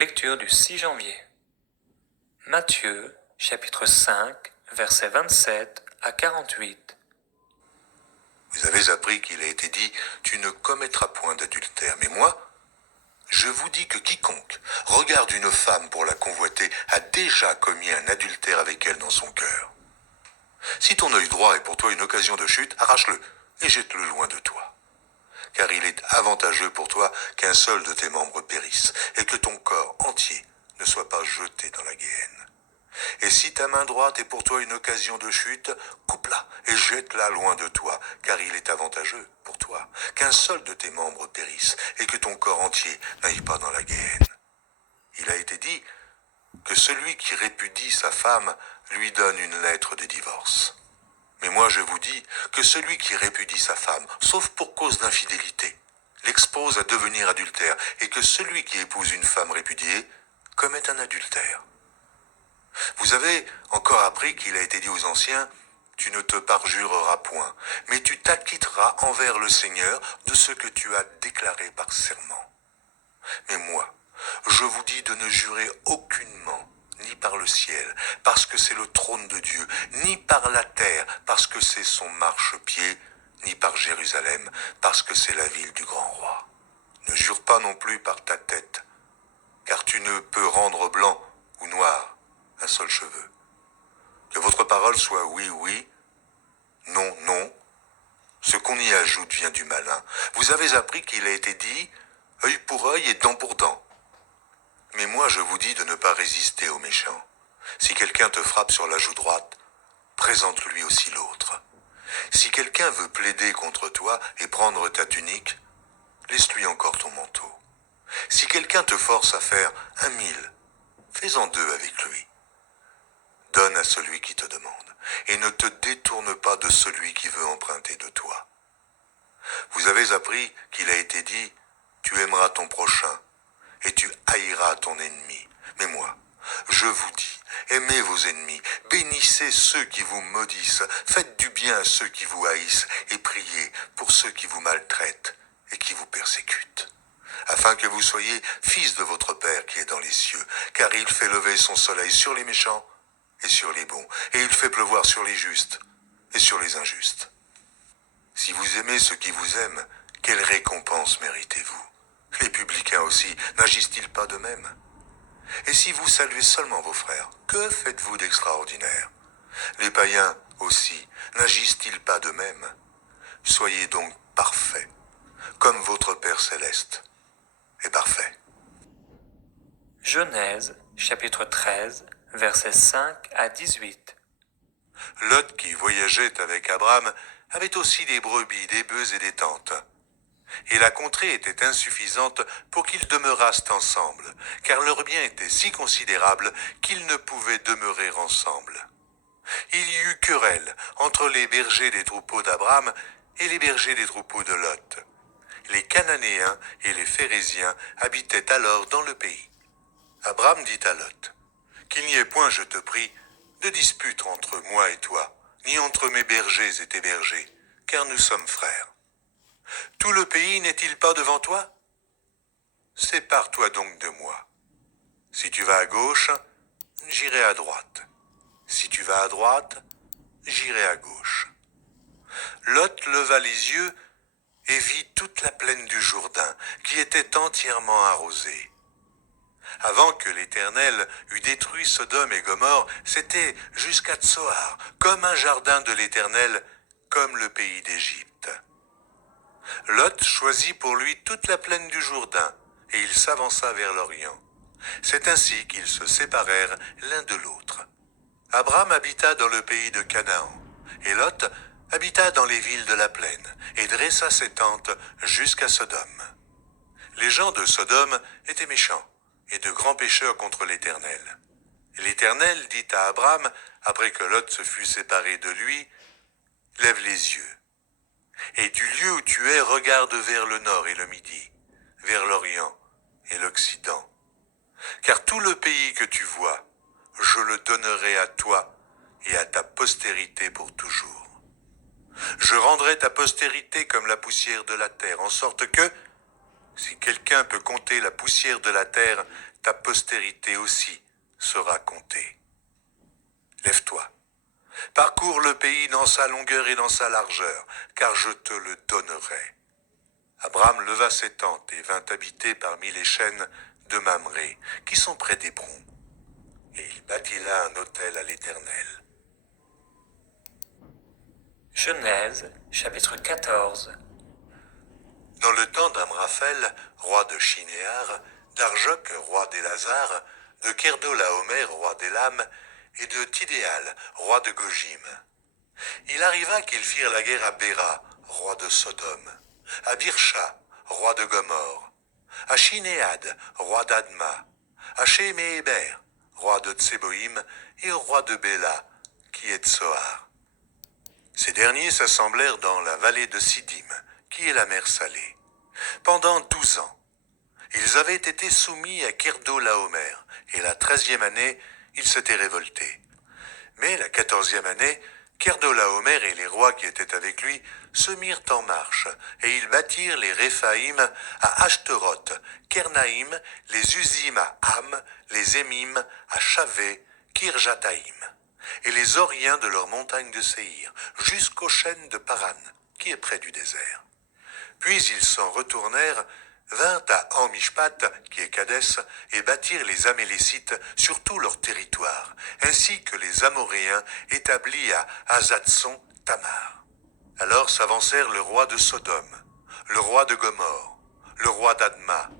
Lecture du 6 janvier. Matthieu, chapitre 5, versets 27 à 48. Vous avez appris qu'il a été dit « Tu ne commettras point d'adultère ». Mais moi, je vous dis que quiconque regarde une femme pour la convoiter a déjà commis un adultère avec elle dans son cœur. Si ton œil droit est pour toi une occasion de chute, arrache-le et jette-le loin de toi. Car il est avantageux pour toi qu'un seul de tes membres périsse et que ton corps entier ne soit pas jeté dans la guéhenne. Et si ta main droite est pour toi une occasion de chute, coupe-la et jette-la loin de toi, car il est avantageux pour toi qu'un seul de tes membres périsse et que ton corps entier n'aille pas dans la guéhenne. Il a été dit que celui qui répudie sa femme lui donne une lettre de divorce. Mais moi je vous dis que celui qui répudie sa femme, sauf pour cause d'infidélité, l'expose à devenir adultère, et que celui qui épouse une femme répudiée commet un adultère. Vous avez encore appris qu'il a été dit aux anciens « Tu ne te parjureras point, mais tu t'acquitteras envers le Seigneur de ce que tu as déclaré par serment. » Mais moi, je vous dis de ne jurer aucunement, ni par le ciel, parce que c'est le trône de Dieu, ni par la terre, parce que c'est son marchepied, ni par Jérusalem, parce que c'est la ville du grand roi. Ne jure pas non plus par ta tête, car tu ne peux rendre blanc ou noir un seul cheveu. Que votre parole soit oui, oui, non, non. Ce qu'on y ajoute vient du malin. Vous avez appris qu'il a été dit œil pour œil et dent pour dent. Mais moi je vous dis de ne pas résister aux méchants. Si quelqu'un te frappe sur la joue droite, présente-lui aussi l'autre. Si quelqu'un veut plaider contre toi et prendre ta tunique, laisse-lui encore ton manteau. Si quelqu'un te force à faire 1000, fais-en 2 avec lui. Donne à celui qui te demande, et ne te détourne pas de celui qui veut emprunter de toi. Vous avez appris qu'il a été dit, tu aimeras ton prochain, et tu haïras ton ennemi. Mais moi, je vous dis, aimez vos ennemis, bénissez ceux qui vous maudissent, faites du bien à ceux qui vous haïssent, et priez pour ceux qui vous maltraitent et qui vous persécutent, afin que vous soyez fils de votre Père qui est dans les cieux, car il fait lever son soleil sur les méchants et sur les bons, et il fait pleuvoir sur les justes et sur les injustes. Si vous aimez ceux qui vous aiment, quelle récompense méritez-vous? Les publicains aussi, n'agissent-ils pas de même? Et si vous saluez seulement vos frères, que faites-vous d'extraordinaire? Les païens aussi, n'agissent-ils pas de même? Soyez donc parfaits, comme votre Père céleste est parfait. Genèse, chapitre 13, versets 5 à 18. Lot, qui voyageait avec Abraham, avait aussi des brebis, des bœufs et des tentes. Et la contrée était insuffisante pour qu'ils demeurassent ensemble, car leurs biens étaient si considérables qu'ils ne pouvaient demeurer ensemble. Il y eut querelle entre les bergers des troupeaux d'Abraham et les bergers des troupeaux de Lot. Les Cananéens et les Phéréziens habitaient alors dans le pays. Abraham dit à Lot, « Qu'il n'y ait point, je te prie, de dispute entre moi et toi, ni entre mes bergers et tes bergers, car nous sommes frères. Tout le pays n'est-il pas devant toi? Sépare-toi donc de moi. Si tu vas à gauche, j'irai à droite. Si tu vas à droite, j'irai à gauche. » Lot leva les yeux et vit toute la plaine du Jourdain, qui était entièrement arrosée. Avant que l'Éternel eût détruit Sodome et Gomorrhe, c'était jusqu'à Tsoar, comme un jardin de l'Éternel, comme le pays d'Égypte. Lot choisit pour lui toute la plaine du Jourdain, et il s'avança vers l'Orient. C'est ainsi qu'ils se séparèrent l'un de l'autre. Abraham habita dans le pays de Canaan, et Lot habita dans les villes de la plaine, et dressa ses tentes jusqu'à Sodome. Les gens de Sodome étaient méchants, et de grands pécheurs contre l'Éternel. L'Éternel dit à Abraham, après que Lot se fut séparé de lui, « Lève les yeux, et du lieu où tu es, regarde vers le nord et le midi, vers l'Orient et l'Occident. Car tout le pays que tu vois, je le donnerai à toi et à ta postérité pour toujours. Je rendrai ta postérité comme la poussière de la terre, en sorte que, si quelqu'un peut compter la poussière de la terre, ta postérité aussi sera comptée. Lève-toi, parcours le pays dans sa longueur et dans sa largeur, car je te le donnerai. Abraham leva ses tentes et vint habiter parmi les chênes de Mamré, qui sont près d'Hébron. Et il bâtit là un autel à l'Éternel. Genèse, chapitre 14. Dans le temps d'Amraphel, roi de Shinéar, d'Arjoc, roi d'Élazar, de Kerdolaomer, roi d'Élam, et de Tidéal, roi de Gojim. Il arriva qu'ils firent la guerre à Béra, roi de Sodome, à Birsha, roi de Gomorre, à Shinéad, roi d'Adma, à Sheméhéber, roi de Tseboïm, et au roi de Béla, qui est Tsoar. Ces derniers s'assemblèrent dans la vallée de Siddim, qui est la mer Salée. Pendant 12 ans, ils avaient été soumis à Kerdolaomer, et la 13e année, ils s'étaient révoltés. Mais la 14e année, Kerdolaomer et les rois qui étaient avec lui se mirent en marche, et ils bâtirent les Réphaïm à Ashteroth, Kernaïm, les Usim à Ham, les Émim à Chavé, Kirjataïm, et les Oriens de leur montagne de Séhir, jusqu'aux chênes de Paran, qui est près du désert. Puis ils s'en retournèrent, vinrent à Amishpat, qui est Kadès, et bâtirent les Amélécites sur tout leur territoire, ainsi que les Amoréens établis à Azatson Tamar. Alors s'avancèrent le roi de Sodome, le roi de Gomorre, le roi d'Adma,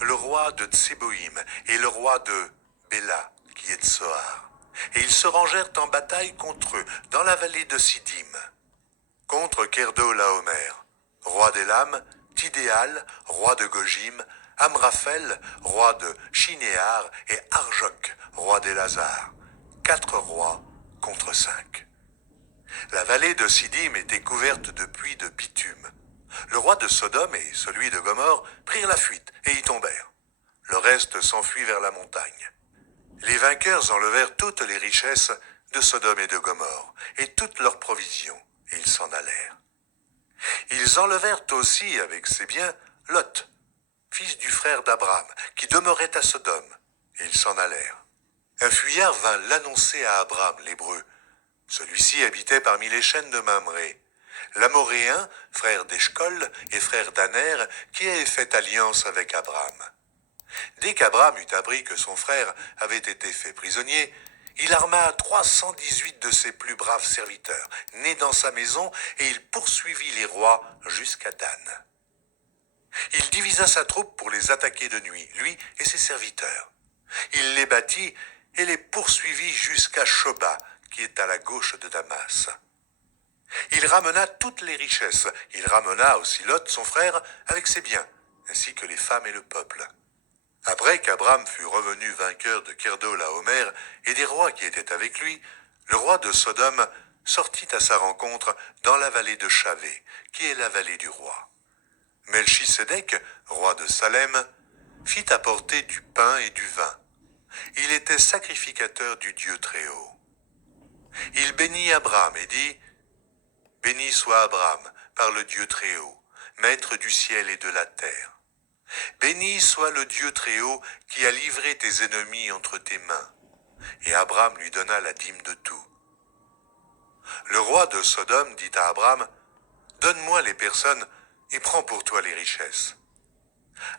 le roi de Tseboïm et le roi de Béla, qui est Tsoar. Et ils se rangèrent en bataille contre eux, dans la vallée de Siddim, contre Kerdolaomer, roi d'Élam, Tidéal, roi de Gojim, Amraphel, roi de Shinéar, et Arjoc, roi d'Élazar. 4 rois contre 5. La vallée de Siddim était couverte de puits de bitume. Le roi de Sodome et celui de Gomorre prirent la fuite et y tombèrent. Le reste s'enfuit vers la montagne. Les vainqueurs enlevèrent toutes les richesses de Sodome et de Gomorre, et toutes leurs provisions, et ils s'en allèrent. Ils enlevèrent aussi avec ses biens Lot, fils du frère d'Abraham, qui demeurait à Sodome, et ils s'en allèrent. Un fuyard vint l'annoncer à Abraham, l'Hébreu. Celui-ci habitait parmi les chênes de Mamré. L'Amoréen, frère d'Eshcol et frère d'Aner, qui avait fait alliance avec Abraham. Dès qu'Abraham eut appris que son frère avait été fait prisonnier, il arma 318 de ses plus braves serviteurs, nés dans sa maison, et il poursuivit les rois jusqu'à Dan. Il divisa sa troupe pour les attaquer de nuit, lui et ses serviteurs. Il les battit et les poursuivit jusqu'à Shoba, qui est à la gauche de Damas. Il ramena toutes les richesses. Il ramena aussi Lot, son frère, avec ses biens, ainsi que les femmes et le peuple. Après qu'Abraham fut revenu vainqueur de Kerdolaomer et des rois qui étaient avec lui, le roi de Sodome sortit à sa rencontre dans la vallée de Chavé, qui est la vallée du roi. Melchisédek, roi de Salem, fit apporter du pain et du vin. Il était sacrificateur du Dieu Très-Haut. Il bénit Abraham et dit « Béni soit Abraham par le Dieu Très-Haut, maître du ciel et de la terre. Béni soit le Dieu Très-Haut qui a livré tes ennemis entre tes mains. » Et Abraham lui donna la dîme de tout. Le roi de Sodome dit à Abraham « Donne-moi les personnes et prends pour toi les richesses. »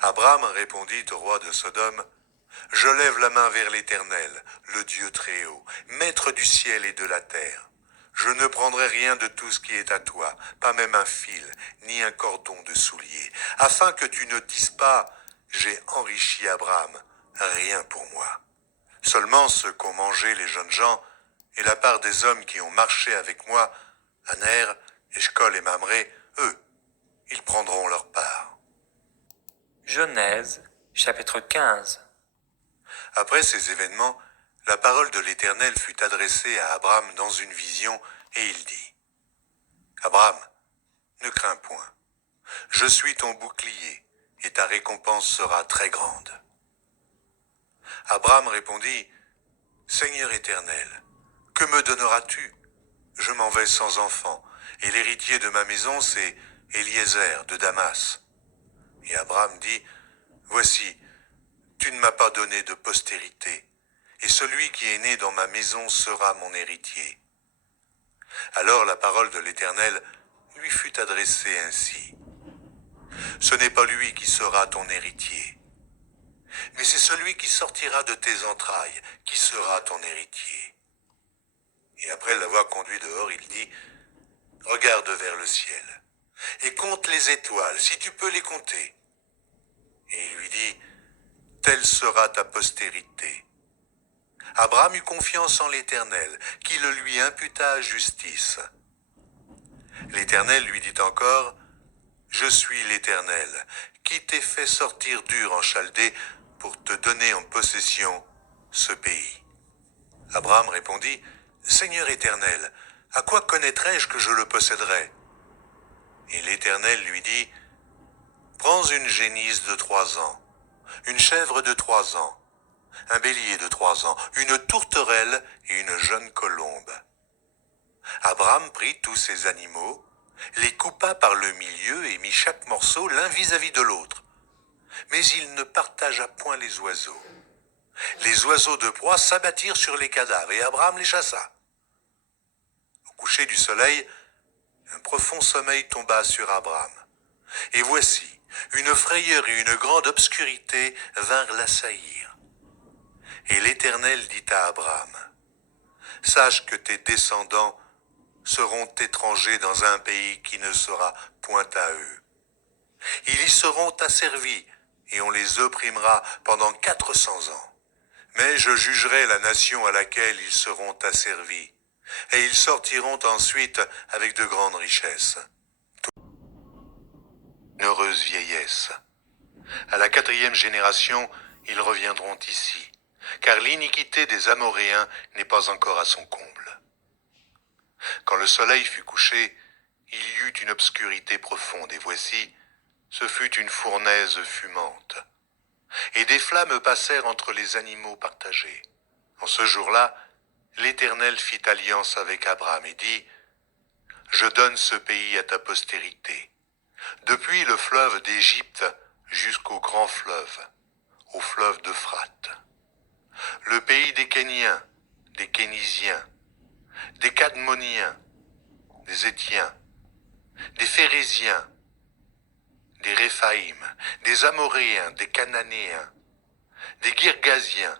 Abraham répondit au roi de Sodome « Je lève la main vers l'Éternel, le Dieu Très-Haut, maître du ciel et de la terre. Je ne prendrai rien de tout ce qui est à toi, pas même un fil, ni un cordon de soulier, afin que tu ne dises pas « J'ai enrichi Abraham, rien pour moi. » Seulement ce qu'ont mangé les jeunes gens, et la part des hommes qui ont marché avec moi, Aner, Eshcol et Mamré, eux, ils prendront leur part. Genèse, chapitre 15. Après ces événements, la parole de l'Éternel fut adressée à Abraham dans une vision, et il dit « Abraham, ne crains point. Je suis ton bouclier, et ta récompense sera très grande. » Abraham répondit « Seigneur Éternel, que me donneras-tu? Je m'en vais sans enfant, et l'héritier de ma maison, c'est Eliezer de Damas. » Et Abraham dit « Voici, tu ne m'as pas donné de postérité, et celui qui est né dans ma maison sera mon héritier. Alors la parole de l'Éternel lui fut adressée ainsi. Ce n'est pas lui qui sera ton héritier, mais c'est celui qui sortira de tes entrailles qui sera ton héritier. Et après l'avoir conduit dehors, il dit, regarde vers le ciel, et compte les étoiles, si tu peux les compter. Et il lui dit, telle sera ta postérité. Abraham eut confiance en l'Éternel, qui le lui imputa à justice. L'Éternel lui dit encore, je suis l'Éternel, qui t'ai fait sortir d'Ur en Chaldée pour te donner en possession ce pays. Abraham répondit, Seigneur Éternel, à quoi connaîtrai-je que je le posséderai? Et l'Éternel lui dit, prends une génisse de 3 ans, une chèvre de 3 ans, un bélier de 3 ans, une tourterelle et une jeune colombe. Abraham prit tous ces animaux, les coupa par le milieu et mit chaque morceau l'un vis-à-vis de l'autre. Mais il ne partagea point les oiseaux. Les oiseaux de proie s'abattirent sur les cadavres et Abraham les chassa. Au coucher du soleil, un profond sommeil tomba sur Abraham. Et voici, une frayeur et une grande obscurité vinrent l'assaillir. Et l'Éternel dit à Abraham, sache que tes descendants seront étrangers dans un pays qui ne sera point à eux. Ils y seront asservis, et on les opprimera pendant 400 ans. Mais je jugerai la nation à laquelle ils seront asservis, et ils sortiront ensuite avec de grandes richesses. Une heureuse vieillesse. À la 4e génération, ils reviendront ici, car l'iniquité des Amoréens n'est pas encore à son comble. Quand le soleil fut couché, il y eut une obscurité profonde, et voici, ce fut une fournaise fumante. Et des flammes passèrent entre les animaux partagés. En ce jour-là, l'Éternel fit alliance avec Abraham et dit, « Je donne ce pays à ta postérité, depuis le fleuve d'Égypte jusqu'au grand fleuve, au fleuve d'Euphrate. Le pays des Kéniens, des Kénisiens, des Cadmoniens, des Étiens, des Phérésiens, des Réphaïm, des Amoréens, des Cananéens, des Girgasiens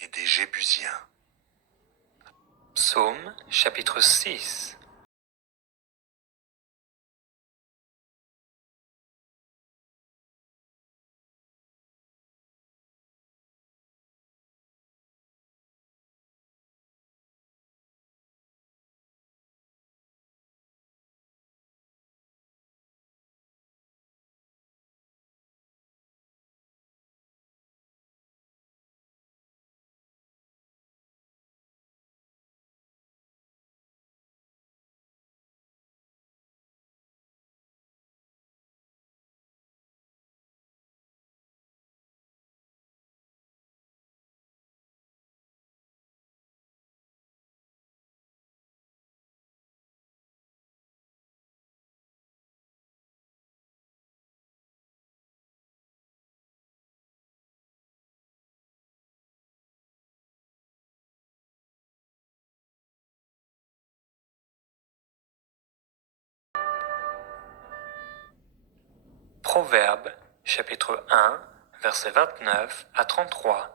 et des Jébusiens. » Psaume chapitre 6. Proverbe chapitre 1, versets 29 à 33.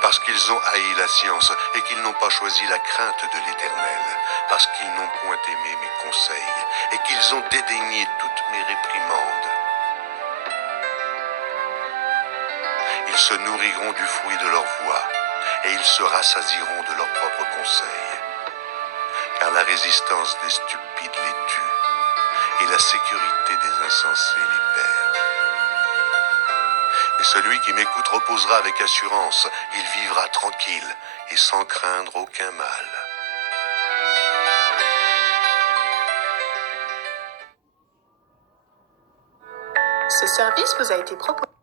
Parce qu'ils ont haï la science et qu'ils n'ont pas choisi la crainte de l'Éternel, parce qu'ils n'ont point aimé mes conseils et qu'ils ont dédaigné toutes mes réprimandes. Ils se nourriront du fruit de leur voix et ils se rassasieront de leurs propres conseils. Car la résistance des stupides les tue et la sécurité des insensés les perd. Et celui qui m'écoute reposera avec assurance, il vivra tranquille et sans craindre aucun mal. Ce service vous a été proposé.